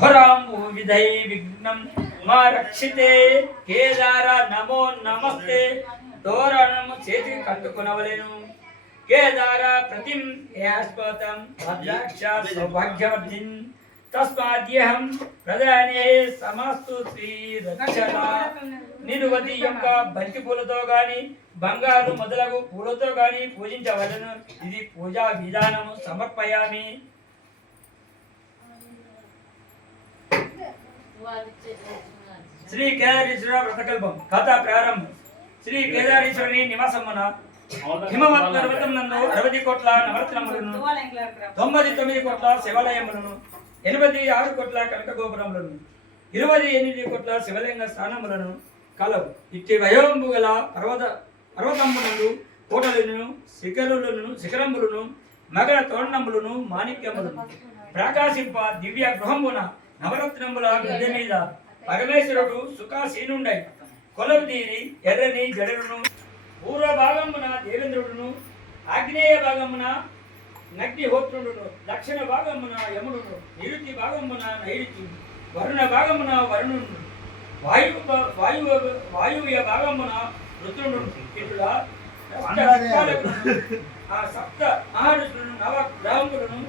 ఘోరాము విధై విఘ్నం మా రక్షితే కేదార నమో నమస్తే తోరణము చేతి కట్టుకునవలేను కేదార ప్రతిం యాస్పతం భద్రాక్ష సౌభాగ్యవర్ధిన్ తస్మాద్యహం ప్రధానే సమస్తు శ్రీ రక్షణ నిరువతి యొక్క బంతి పూలతో గాని బంగారు మొదలగు పూలతో గాని పూజించవలను ఇది పూజా విధానము సమర్పయామి. శ్రీ కేదారేశ్వర వ్రతకల్పం కథ ప్రారంభం. శ్రీ కేదారేశ్వరుని నివాసమున హిమవత్ పర్వతం నందు 60 కోట్ల నవరత్నములను 99 కోట్ల శివాలయములను 86 కోట్ల కనక గోపురములను 28 కోట్ల శివలింగ స్థానములను కలవు. ఇట్టి వయోంబు గల పర్వతములను కోటలను శిఖరములను మగర తోరణములను మాణిక్యములను ప్రకాశింప దివ్య గృహమున నవరత్నముల గద్దె మీద పరమేశ్వరుడు సుఖాసీనుండై కొలవు తీరి ఎర్రని జడలను పూర్వ భాగమున దేవేంద్రుడును ఆగ్నేయ భాగమున నగ్నిహోత్రుడును దక్షిణ భాగమున యముడును నిరుతి భాగమున నైరుత్యుడు వరుణ భాగమున వరుణుడు వాయువ్య భాగమున రుద్రుడు ఇట్లా సప్త మహారుషులను నవ గ్రహములను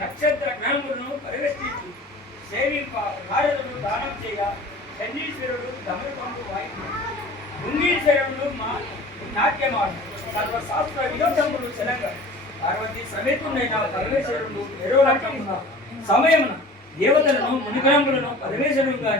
నక్షత్ర గ్రహములను పరివేష్టించి సేవింప నారదుడు దానం చేయ చండీశ్వరుడు దమరపంపు వాయుడు భృంగీశ్వరుడు నాట్యమాడు సర్వశాస్త్ర వినోదములు శనంగా పార్వతి సమేతుడైన పరమేశ్వరుడు సమయమున దేవతలను మునిగ్రహములను పరమేశ్వరుడుగా